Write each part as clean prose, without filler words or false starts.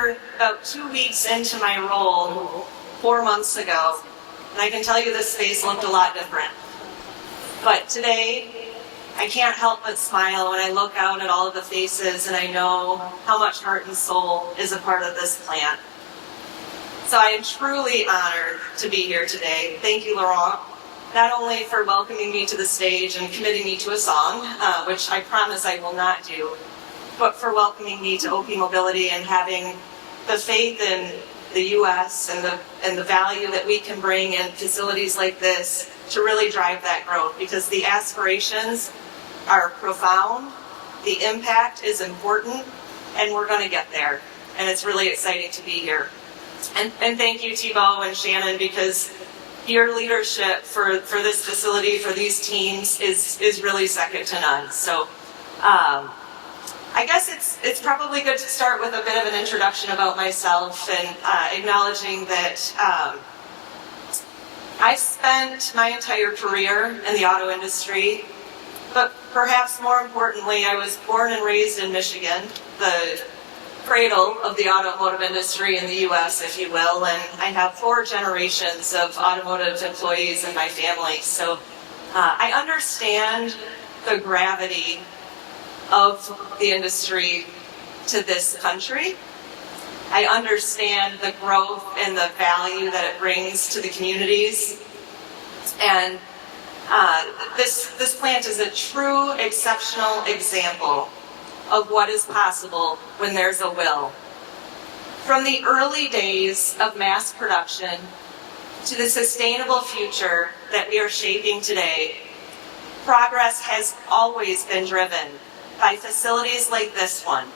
here about 2 weeks into my role 4 months ago, and I can tell you this space looked a lot different. But today, I can't help but smile when I look out at all of the faces and I know how much heart and soul is a part of this plant. So I am truly honored to be here today. Thank you, Laurent, not only for welcoming me to the stage and committing me to a song, which I promise I will not do, but for welcoming me to OPmobility and having the faith in the U.S. and the value that we can bring in facilities like this to really drive that growth, because the aspirations are profound, the impact is important, and we're going to get there. And it's really exciting to be here. And thank you, Thibaut and Shannon, because your leadership for this facility, for these teams, is really second to none. So I guess it's probably good to start with a bit of an introduction about myself and acknowledging that I spent my entire career in the auto industry, but perhaps more importantly, I was born and raised in Michigan, the cradle of the automotive industry in the U.S., if you will, and I have 4 generations of automotive employees in my family. So I understand the gravity of the industry to this country. I understand the growth and the value that it brings to the communities. And this plant is a true, exceptional example of what is possible when there's a will. From the early days of mass production to the sustainable future that we are shaping today, progress has always been driven by facilities like this one,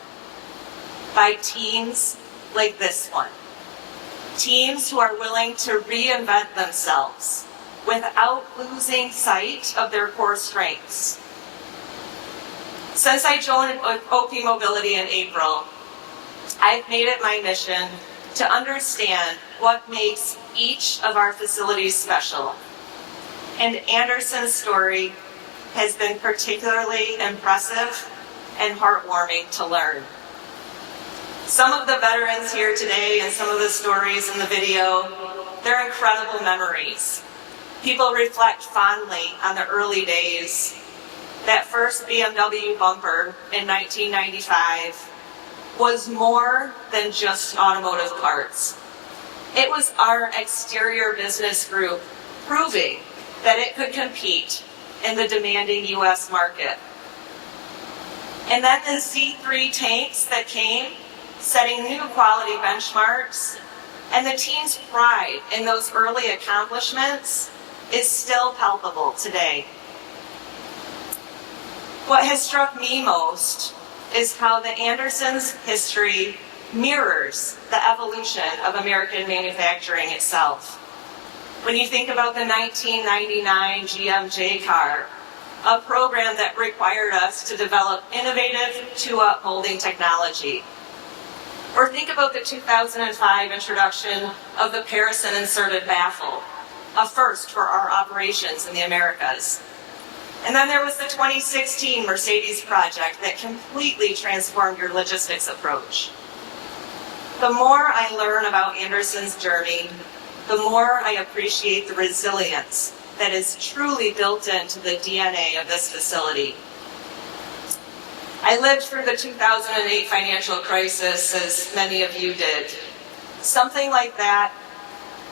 by teams like this one. Teams who are willing to reinvent themselves without losing sight of their core strengths. Since I joined OPmobility in April, I've made it my mission to understand what makes each of our facilities special. And Anderson's story has been particularly impressive and heartwarming to learn. Some of the veterans here today and some of the stories in the video, they're incredible memories. People reflect fondly on the early days. That first BMW bumper in 1995 was more than just automotive parts. It was our exterior business group proving that it could compete in the demanding U.S. market. And then the C3 tanks that came, setting new quality benchmarks, and the team's pride in those early accomplishments is still palpable today. What has struck me most is how the Andersons' history mirrors the evolution of American manufacturing itself. When you think about the 1999 GM J-Car, a program that required us to develop innovative two-up molding technology. Or think about the 2005 introduction of the Pearson inserted baffle, a first for our operations in the Americas. And then there was the 2016 Mercedes project that completely transformed your logistics approach. The more I learn about Anderson's journey, the more I appreciate the resilience that is truly built into the DNA of this facility. I lived through the 2008 financial crisis, as many of you did. Something like that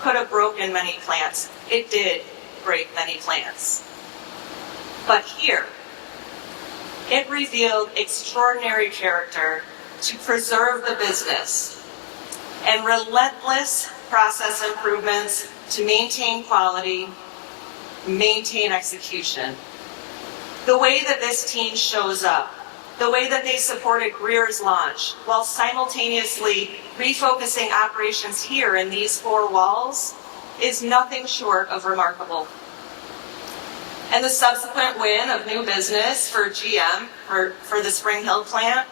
could have broken many plants. It did break many plants. But here, it revealed extraordinary character to preserve the business and relentless process improvements to maintain quality, maintain execution. The way that this team shows up, the way that they supported Greer's launch while simultaneously refocusing operations here in these 4 walls is nothing short of remarkable. And the subsequent win of new business for GM, for the Spring Hill plant,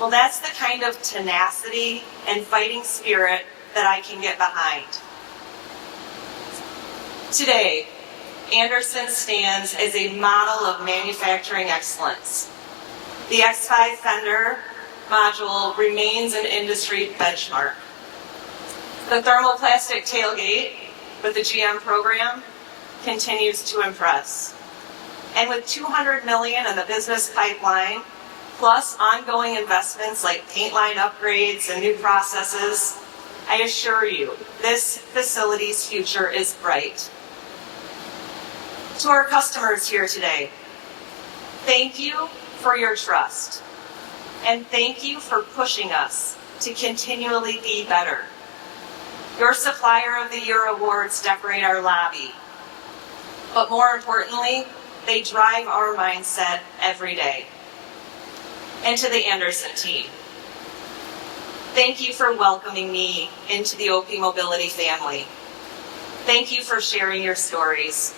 well, that's the kind of tenacity and fighting spirit that I can get behind. Today, Anderson stands as a model of manufacturing excellence. The X5 fender module remains an industry benchmark. The thermoplastic tailgate with the GM program continues to impress. And with $200 million in the business pipeline, plus ongoing investments like paint line upgrades and new processes, I assure you, this facility's future is bright. To our customers here today, thank you for your trust. And thank you for pushing us to continually be better. Your Supplier of the Year awards decorate our lobby. But more importantly, they drive our mindset every day. And to the Anderson team, thank you for welcoming me into the OPmobility family. Thank you for sharing your stories.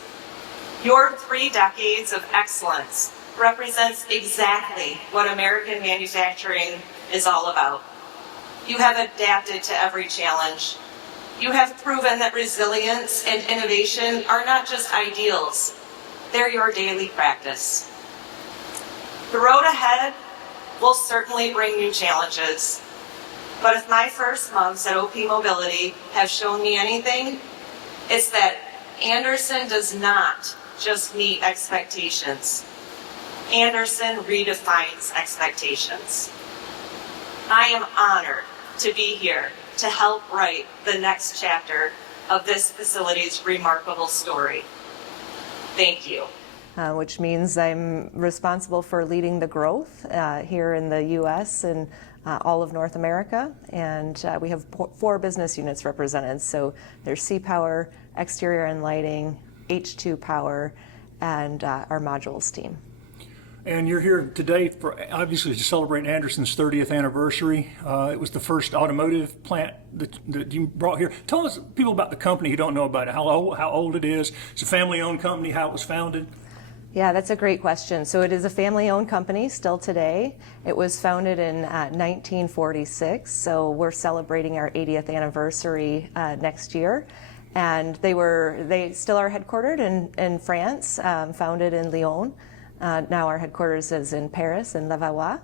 Your 3 decades of excellence represents exactly what American manufacturing is all about. You have adapted to every challenge. You have proven that resilience and innovation are not just ideals, they're your daily practice. The road ahead will certainly bring new challenges, but if my first months at OPmobility have shown me anything, it's that Anderson does not just meet expectations. Anderson redefines expectations. I am honored to be here to help write the next chapter of this facility's remarkable story. Thank you. Which means I'm responsible for leading the growth here in the U.S. and all of North America. And we have 4 business units represented. So there's C-Power, Exterior and Lighting, H2 Power, and our modules team. And you're here today for obviously to celebrate Anderson's 30th anniversary. It was the first automotive plant that you brought here. Tell us, people about the company who don't know about it, how old it is. It's a family-owned company, how it was founded. Yeah, that's a great question. So it is a family-owned company still today. It was founded in 1946, so we're celebrating our 80th anniversary next year. And they still are headquartered in France, founded in Lyon. Now our headquarters is in Paris, in Levallois.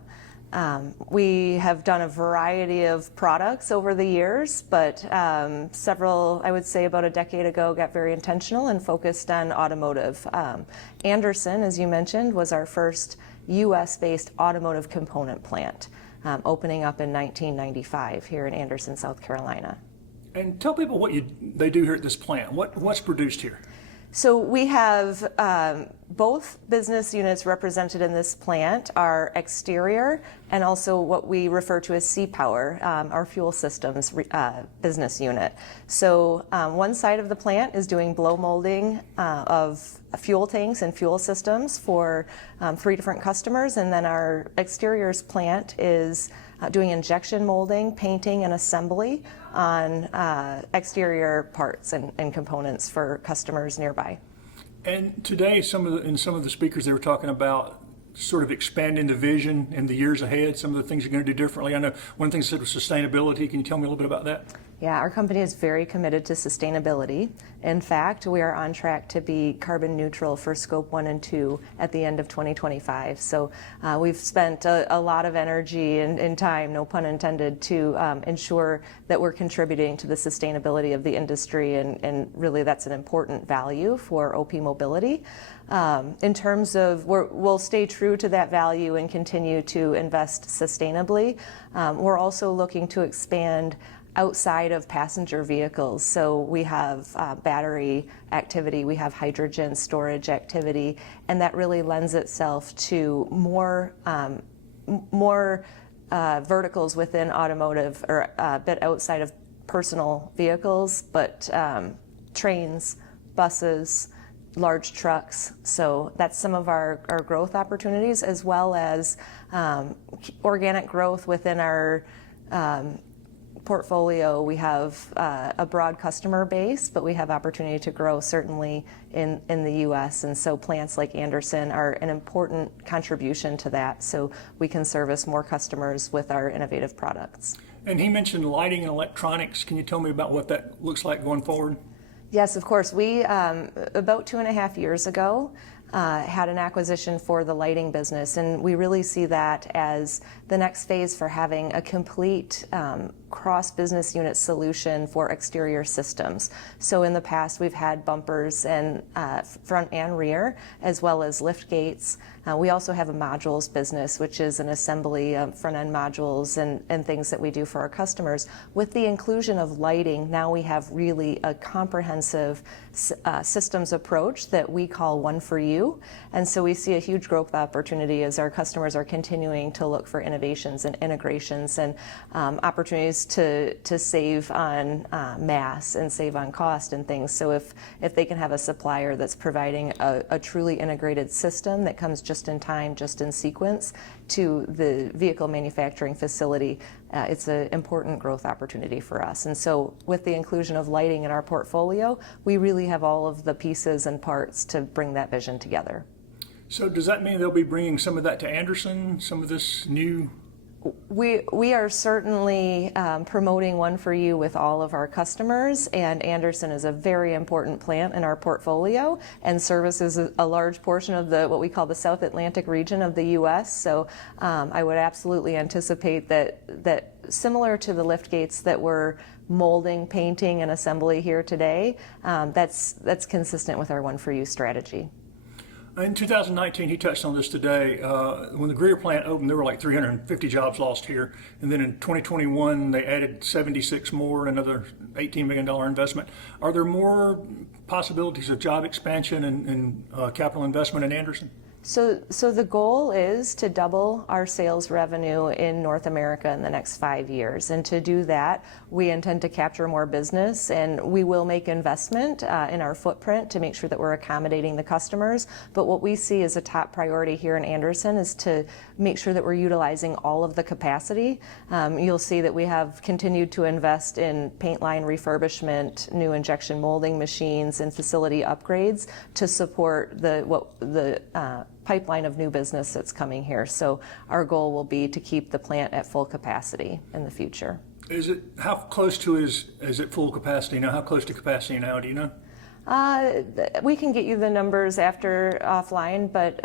We have done a variety of products over the years, but several, I would say about a decade ago, got very intentional and focused on automotive. Anderson, as you mentioned, was our first U.S.-based automotive component plant, opening up in 1995 here in Anderson, South Carolina. And tell people what they do here at this plant. What's produced here? So we have both business units represented in this plant, our exterior and also what we refer to as C-Power, our fuel systems business unit. So one side of the plant is doing blow molding of fuel tanks and fuel systems for 3 different customers, and then our exteriors plant is doing injection molding, painting, and assembly on exterior parts and components for customers nearby. And today, some of the speakers, they were talking about sort of expanding the vision in the years ahead, some of the things you're going to do differently. I know one thing you said was sustainability. Can you tell me a little bit about that? Yeah, our company is very committed to sustainability. In fact, we are on track to be carbon neutral for Scope 1 and 2 at the end of 2025. So we've spent a lot of energy and time, no pun intended, to ensure that we're contributing to the sustainability of the industry, and really that's an important value for OPmobility. In terms of, we'll stay true to that value and continue to invest sustainably. We're also looking to expand outside of passenger vehicles. So we have battery activity, we have hydrogen storage activity, and that really lends itself to more verticals within automotive, or a bit outside of personal vehicles, but trains, buses, large trucks. So that's some of our growth opportunities, as well as organic growth within our portfolio. We have a broad customer base, but we have opportunity to grow certainly in the U.S. And so plants like Anderson are an important contribution to that, so we can service more customers with our innovative products. And he mentioned lighting and electronics. Can you tell me about what that looks like going forward? Yes, of course. We, about 2.5 years ago, had an acquisition for the lighting business, and we really see that as the next phase for having a complete cross-business unit solution for exterior systems. So in the past, we've had bumpers and front and rear, as well as lift gates. We also have a modules business, which is an assembly of front-end modules and things that we do for our customers. With the inclusion of lighting, now we have really a comprehensive systems approach that we call One for You. And so we see a huge growth opportunity as our customers are continuing to look for innovations and integrations and opportunities to save on mass and save on cost and things. So if they can have a supplier that's providing a truly integrated system that comes just in time, just in sequence to the vehicle manufacturing facility, it's an important growth opportunity for us. And so with the inclusion of lighting in our portfolio, we really have all of the pieces and parts to bring that vision together. So does that mean they'll be bringing some of that to Anderson, some of this new? We are certainly promoting One for You with all of our customers, and Anderson is a very important plant in our portfolio and services a large portion of what we call the South Atlantic region of the U.S. So I would absolutely anticipate that similar to the lift gates that we're molding, painting, and assembly here today, that's consistent with our One for You strategy. In 2019, he touched on this today, when the Greer plant opened, there were like 350 jobs lost here. And then in 2021, they added 76 more, another $18 million investment. Are there more possibilities of job expansion and capital investment in Anderson? So the goal is to double our sales revenue in North America in the next 5 years. And to do that, we intend to capture more business, and we will make investment in our footprint to make sure that we're accommodating the customers. But what we see as a top priority here in Anderson is to make sure that we're utilizing all of the capacity. You'll see that we have continued to invest in paint line refurbishment, new injection molding machines, and facility upgrades to support the pipeline of new business that's coming here. So our goal will be to keep the plant at full capacity in the future. How close to is it full capacity now? How close to capacity now, do you know? We can get you the numbers after offline, but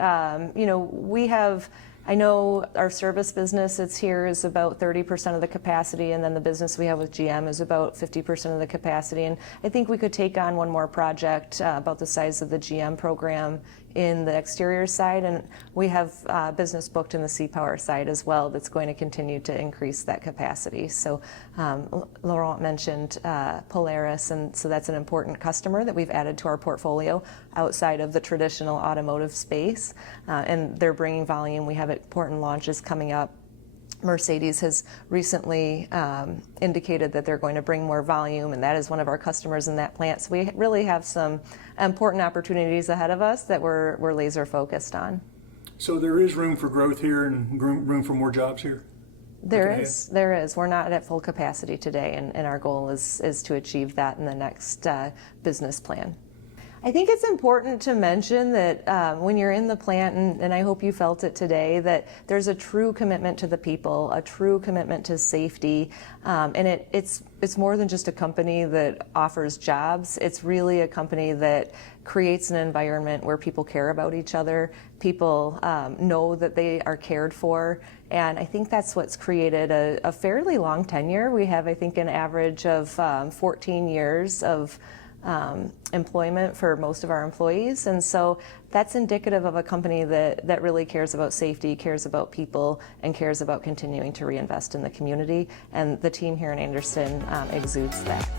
I know our service business that's here is about 30% of the capacity, and then the business we have with GM is about 50% of the capacity. And I think we could take on one more project about the size of the GM program in the exterior side, and we have business booked in the C-Power side as well that's going to continue to increase that capacity. So Laurent mentioned Polaris, and so that's an important customer that we've added to our portfolio outside of the traditional automotive space, and they're bringing volume. We have important launches coming up. Mercedes has recently indicated that they're going to bring more volume, and that is one of our customers in that plant. So we really have some important opportunities ahead of us that we're laser focused on. So there is room for growth here and room for more jobs here? There is. We're not at full capacity today, and our goal is to achieve that in the next business plan. I think it's important to mention that when you're in the plant, and I hope you felt it today, that there's a true commitment to the people, a true commitment to safety, and it's more than just a company that offers jobs. It's really a company that creates an environment where people care about each other, people know that they are cared for, and I think that's what's created a fairly long tenure. We have, I think, an average of 14 years of employment for most of our employees, and so that's indicative of a company that really cares about safety, cares about people, and cares about continuing to reinvest in the community, and the team here in Anderson exudes that.